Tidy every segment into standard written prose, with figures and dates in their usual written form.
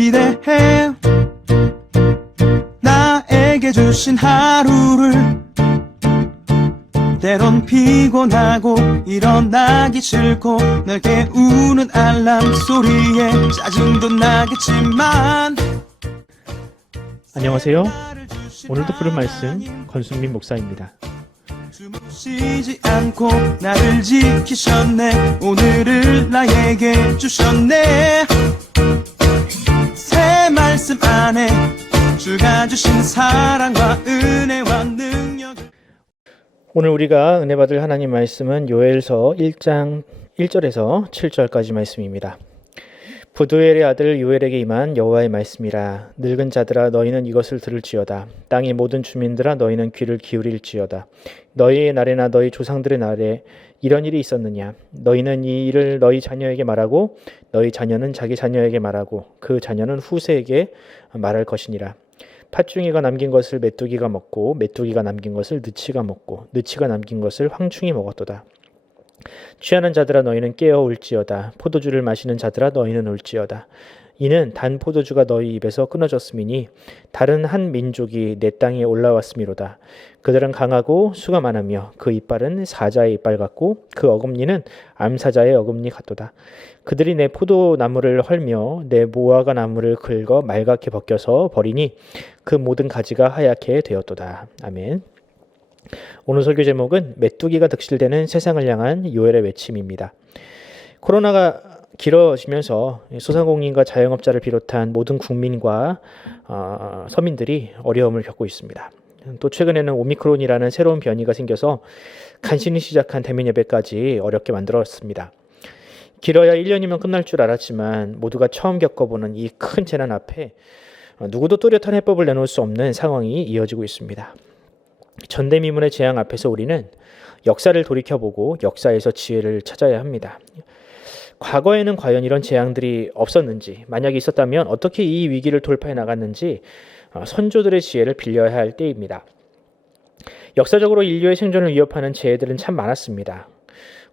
기대해 나에게 주신 하루를 때론 피곤하고 일어나기 싫고 널 깨우는 알람 소리에 짜증도 나겠지만 안녕하세요. 오늘도 부른 말씀 권순민 목사입니다. 쉬지 않고 나를 지키셨네. 오늘을 나에게 주셨네. 새 말씀 안에 주가 주신 사랑과 은혜와 능력. 오늘 우리가 은혜 받을 하나님 말씀은 요엘서 1장 1절에서 7절까지 말씀입니다. 부두엘의 아들 요엘에게 임한 여호와의 말씀이라. 늙은 자들아 너희는 이것을 들을지어다. 땅의 모든 주민들아 너희는 귀를 기울일지어다. 너희의 날에나 너희 조상들의 날에 이런 일이 있었느냐. 너희는 이 일을 너희 자녀에게 말하고 너희 자녀는 자기 자녀에게 말하고 그 자녀는 후세에게 말할 것이니라. 팥중이가 남긴 것을 메뚜기가 먹고 메뚜기가 남긴 것을 느치가 먹고 느치가 남긴 것을 황충이 먹었도다. 취하는 자들아 너희는 깨어 울지어다. 포도주를 마시는 자들아 너희는 울지어다. 이는 단 포도주가 너희 입에서 끊어졌음이니 다른 한 민족이 내 땅에 올라왔음이로다. 그들은 강하고 수가 많으며 그 이빨은 사자의 이빨 같고 그 어금니는 암사자의 어금니 같도다. 그들이 내 포도나무를 헐며 내 무화과 나무를 긁어 말갛게 벗겨서 버리니 그 모든 가지가 하얗게 되었도다. 아멘. 오늘 설교 제목은 메뚜기가 득실되는 세상을 향한 요엘의 외침입니다. 코로나가 길어지면서 소상공인과 자영업자를 비롯한 모든 국민과 서민들이 어려움을 겪고 있습니다. 또 최근에는 오미크론이라는 새로운 변이가 생겨서 간신히 시작한 대면 예배까지 어렵게 만들었습니다. 길어야 1년이면 끝날 줄 알았지만 모두가 처음 겪어보는 이 큰 재난 앞에 누구도 또렷한 해법을 내놓을 수 없는 상황이 이어지고 있습니다. 전대미문의 재앙 앞에서 우리는 역사를 돌이켜보고 역사에서 지혜를 찾아야 합니다. 과거에는 과연 이런 재앙들이 없었는지, 만약에 있었다면 어떻게 이 위기를 돌파해 나갔는지 선조들의 지혜를 빌려야 할 때입니다. 역사적으로 인류의 생존을 위협하는 재해들은 참 많았습니다.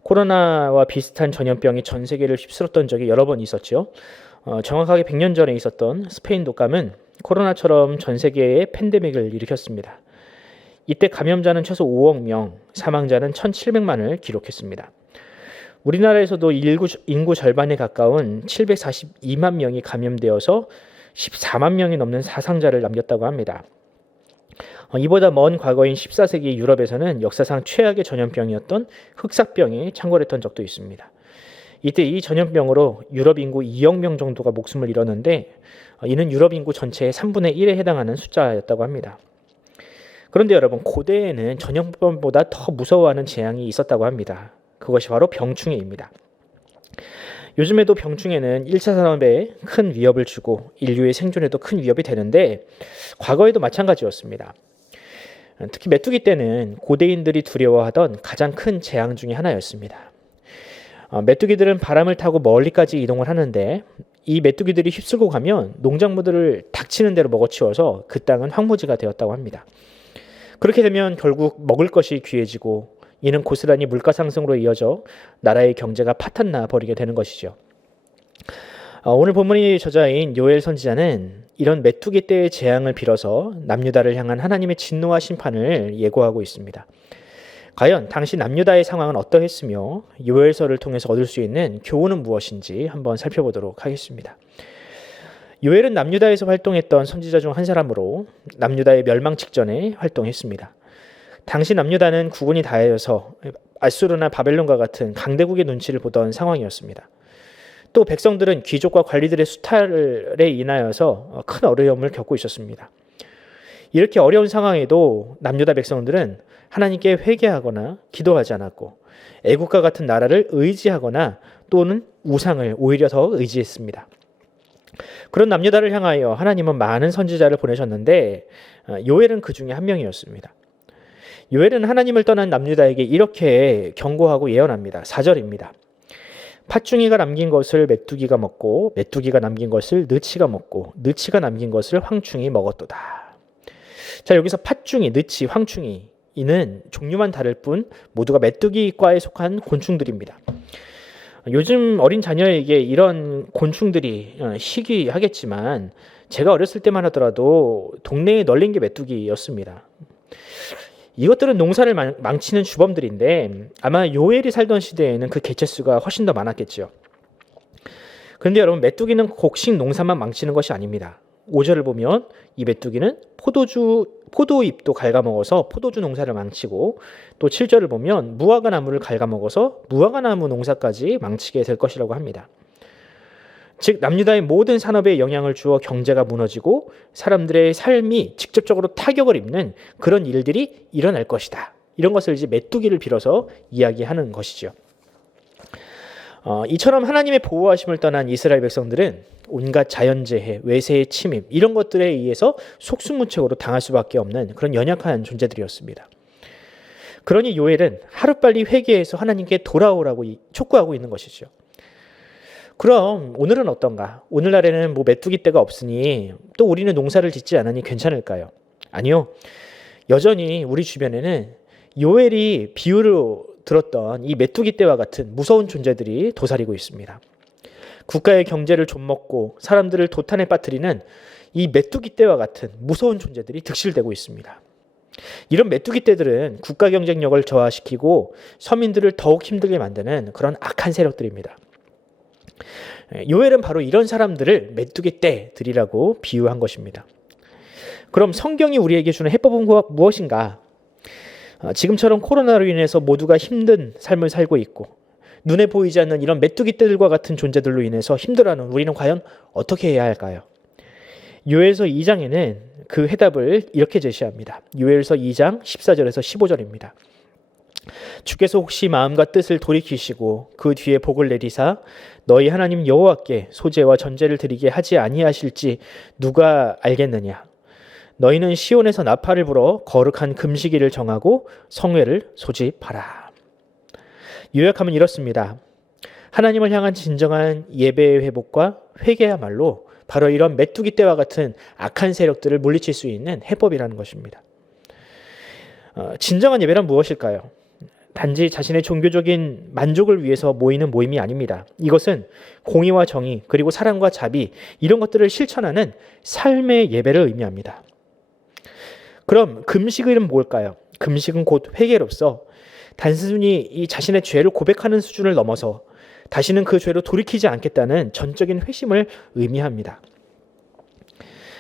코로나와 비슷한 전염병이 전 세계를 휩쓸었던 적이 여러 번 있었죠. 정확하게 100년 전에 있었던 스페인 독감은 코로나처럼 전 세계에 팬데믹을 일으켰습니다. 이때 감염자는 최소 5억 명, 사망자는 1,700만을 기록했습니다. 우리나라에서도 인구 절반에 가까운 742만 명이 감염되어서 14만 명이 넘는 사상자를 남겼다고 합니다. 이보다 먼 과거인 14세기 유럽에서는 역사상 최악의 전염병이었던 흑사병이 창궐했던 적도 있습니다. 이때 이 전염병으로 유럽 인구 2억 명 정도가 목숨을 잃었는데 이는 유럽 인구 전체의 3분의 1에 해당하는 숫자였다고 합니다. 그런데 여러분, 고대에는 전염병보다 더 무서워하는 재앙이 있었다고 합니다. 그것이 바로 병충해입니다. 요즘에도 병충해는 1차 산업에 큰 위협을 주고 인류의 생존에도 큰 위협이 되는데 과거에도 마찬가지였습니다. 특히 메뚜기 때는 고대인들이 두려워하던 가장 큰 재앙 중에 하나였습니다. 메뚜기들은 바람을 타고 멀리까지 이동을 하는데 이 메뚜기들이 휩쓸고 가면 농작물들을 닥치는 대로 먹어치워서 그 땅은 황무지가 되었다고 합니다. 그렇게 되면 결국 먹을 것이 귀해지고 이는 고스란히 물가 상승으로 이어져 나라의 경제가 파탄나 버리게 되는 것이죠. 오늘 본문의 저자인 요엘 선지자는 이런 메뚜기 때의 재앙을 빌어서 남유다를 향한 하나님의 진노와 심판을 예고하고 있습니다. 과연 당시 남유다의 상황은 어떠했으며 요엘서를 통해서 얻을 수 있는 교훈은 무엇인지 한번 살펴보도록 하겠습니다. 요엘은 남유다에서 활동했던 선지자 중 한 사람으로 남유다의 멸망 직전에 활동했습니다. 당시 남유다는 국군이 다해서 아수르나 바벨론과 같은 강대국의 눈치를 보던 상황이었습니다. 또 백성들은 귀족과 관리들의 수탈에 인하여서 큰 어려움을 겪고 있었습니다. 이렇게 어려운 상황에도 남유다 백성들은 하나님께 회개하거나 기도하지 않았고 애국과 같은 나라를 의지하거나 또는 우상을 오히려 더 의지했습니다. 그런 남유다를 향하여 하나님은 많은 선지자를 보내셨는데 요엘은 그 중에 한 명이었습니다. 요엘은 하나님을 떠난 남유다에게 이렇게 경고하고 예언합니다. 4절입니다. 팥중이가 남긴 것을 메뚜기가 먹고 메뚜기가 남긴 것을 느치가 먹고 느치가 남긴 것을 황충이 먹었도다. 자, 여기서 팥중이, 느치, 황충이 이는 종류만 다를 뿐 모두가 메뚜기과에 속한 곤충들입니다. 요즘 어린 자녀에게 이런 곤충들이 희귀하겠지만 제가 어렸을 때만 하더라도 동네에 널린 게 메뚜기였습니다. 이것들은 농사를 망치는 주범들인데 아마 요엘이 살던 시대에는 그 개체수가 훨씬 더 많았겠죠. 그런데 여러분, 메뚜기는 곡식 농사만 망치는 것이 아닙니다. 5절을 보면 이 메뚜기는 포도잎도 갉아먹어서 포도주 농사를 망치고, 또 7절을 보면 무화과 나무를 갉아먹어서 무화과 나무 농사까지 망치게 될 것이라고 합니다. 즉 남유다의 모든 산업에 영향을 주어 경제가 무너지고 사람들의 삶이 직접적으로 타격을 입는 그런 일들이 일어날 것이다. 이런 것을 이제 메뚜기를 빌어서 이야기하는 것이죠. 이처럼 하나님의 보호하심을 떠난 이스라엘 백성들은 온갖 자연재해, 외세의 침입 이런 것들에 의해서 속수무책으로 당할 수밖에 없는 그런 연약한 존재들이었습니다. 그러니 요엘은 하루빨리 회개해서 하나님께 돌아오라고 촉구하고 있는 것이죠. 그럼 오늘은 어떤가? 오늘날에는 메뚜기 떼가 없으니 또 우리는 농사를 짓지 않으니 괜찮을까요? 아니요. 여전히 우리 주변에는 요엘이 비유로 들었던 이 메뚜기 떼와 같은 무서운 존재들이 도사리고 있습니다. 국가의 경제를 좀먹고 사람들을 도탄에 빠뜨리는 이 메뚜기 떼와 같은 무서운 존재들이 득실되고 있습니다. 이런 메뚜기 떼들은 국가 경쟁력을 저하시키고 서민들을 더욱 힘들게 만드는 그런 악한 세력들입니다. 요엘은 바로 이런 사람들을 메뚜기 떼들이라고 비유한 것입니다. 그럼 성경이 우리에게 주는 해법은 무엇인가? 지금처럼 코로나로 인해서 모두가 힘든 삶을 살고 있고 눈에 보이지 않는 이런 메뚜기 떼들과 같은 존재들로 인해서 힘들어하는 우리는 과연 어떻게 해야 할까요? 요엘서 2장에는 그 해답을 이렇게 제시합니다. 요엘서 2장 14절에서 15절입니다. 주께서 혹시 마음과 뜻을 돌이키시고 그 뒤에 복을 내리사 너희 하나님 여호와께 소제와 전제를 드리게 하지 아니하실지 누가 알겠느냐? 너희는 시온에서 나팔을 불어 거룩한 금식일을 정하고 성회를 소집하라. 요약하면 이렇습니다. 하나님을 향한 진정한 예배의 회복과 회개야말로 바로 이런 메뚜기 떼와 같은 악한 세력들을 물리칠 수 있는 해법이라는 것입니다. 진정한 예배란 무엇일까요? 단지 자신의 종교적인 만족을 위해서 모이는 모임이 아닙니다. 이것은 공의와 정의 그리고 사랑과 자비 이런 것들을 실천하는 삶의 예배를 의미합니다. 그럼 금식은 뭘까요? 금식은 곧 회개로서 단순히 이 자신의 죄를 고백하는 수준을 넘어서 다시는 그 죄로 돌이키지 않겠다는 전적인 회심을 의미합니다.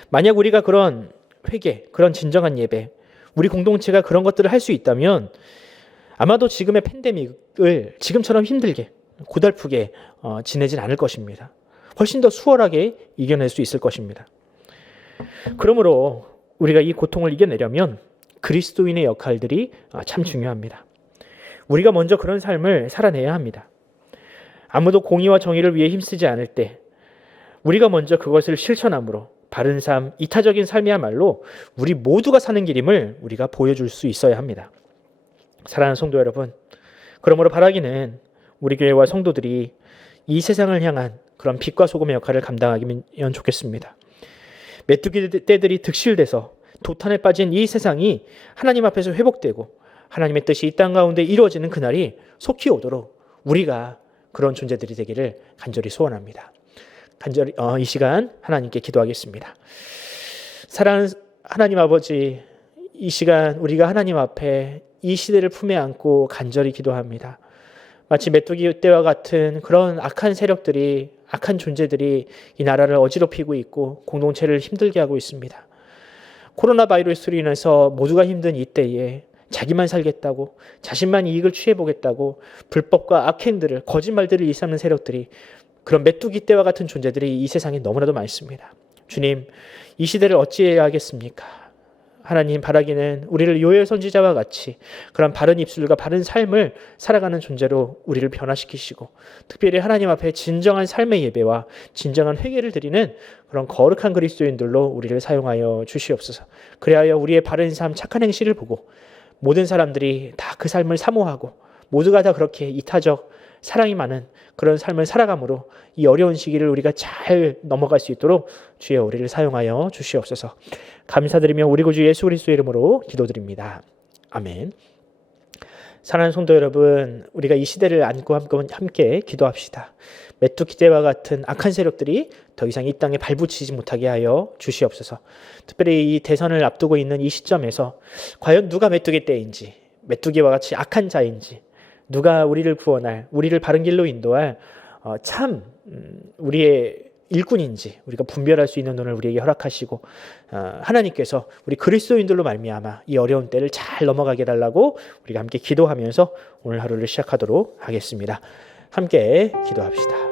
만약 우리가 그런 회개, 그런 진정한 예배, 우리 공동체가 그런 것들을 할 수 있다면 아마도 지금의 팬데믹을 지금처럼 힘들게 고달프게 지내진 않을 것입니다. 훨씬 더 수월하게 이겨낼 수 있을 것입니다. 그러므로 우리가 이 고통을 이겨내려면 그리스도인의 역할들이 참 중요합니다. 우리가 먼저 그런 삶을 살아내야 합니다. 아무도 공의와 정의를 위해 힘쓰지 않을 때 우리가 먼저 그것을 실천함으로 바른 삶, 이타적인 삶이야말로 우리 모두가 사는 길임을 우리가 보여줄 수 있어야 합니다. 사랑하는 성도 여러분, 그러므로 바라기는 우리 교회와 성도들이 이 세상을 향한 그런 빛과 소금의 역할을 감당하면 좋겠습니다. 메뚜기 떼들이 득실돼서 도탄에 빠진 이 세상이 하나님 앞에서 회복되고 하나님의 뜻이 이 땅 가운데 이루어지는 그날이 속히 오도록 우리가 그런 존재들이 되기를 간절히 소원합니다. 간절히 이 시간 하나님께 기도하겠습니다. 사랑하는 하나님 아버지, 이 시간 우리가 하나님 앞에 이 시대를 품에 안고 간절히 기도합니다. 마치 메뚜기 떼와 같은 그런 악한 세력들이, 악한 존재들이 이 나라를 어지럽히고 있고 공동체를 힘들게 하고 있습니다. 코로나 바이러스로 인해서 모두가 힘든 이때에 자기만 살겠다고, 자신만 이익을 취해보겠다고 불법과 악행들을, 거짓말들을 일삼는 세력들이, 그런 메뚜기 떼와 같은 존재들이 이 세상에 너무나도 많습니다. 주님, 이 시대를 어찌해야 하겠습니까? 하나님, 바라기는 우리를 요엘 선지자와 같이 그런 바른 입술과 바른 삶을 살아가는 존재로 우리를 변화시키시고, 특별히 하나님 앞에 진정한 삶의 예배와 진정한 회개를 드리는 그런 거룩한 그리스도인들로 우리를 사용하여 주시옵소서. 그리하여 우리의 바른 삶, 착한 행실을 보고 모든 사람들이 다 그 삶을 사모하고 모두가 다 그렇게 이타적 사랑이 많은 그런 삶을 살아감으로 이 어려운 시기를 우리가 잘 넘어갈 수 있도록 주여 우리를 사용하여 주시옵소서. 감사드리며 우리 구주 예수 그리스도의 이름으로 기도드립니다. 아멘. 사랑하는 성도 여러분, 우리가 이 시대를 안고 함께 기도합시다. 메뚜기 떼와 같은 악한 세력들이 더 이상 이 땅에 발붙이지 못하게 하여 주시옵소서. 특별히 이 대선을 앞두고 있는 이 시점에서 과연 누가 메뚜기 떼인지, 메뚜기와 같이 악한 자인지, 누가 우리를 구원할, 우리를 바른 길로 인도할 우리의 일꾼인지 우리가 분별할 수 있는 눈을 우리에게 허락하시고 하나님께서 우리 그리스도인들로 말미암아 이 어려운 때를 잘 넘어가게 해달라고 우리가 함께 기도하면서 오늘 하루를 시작하도록 하겠습니다. 함께 기도합시다.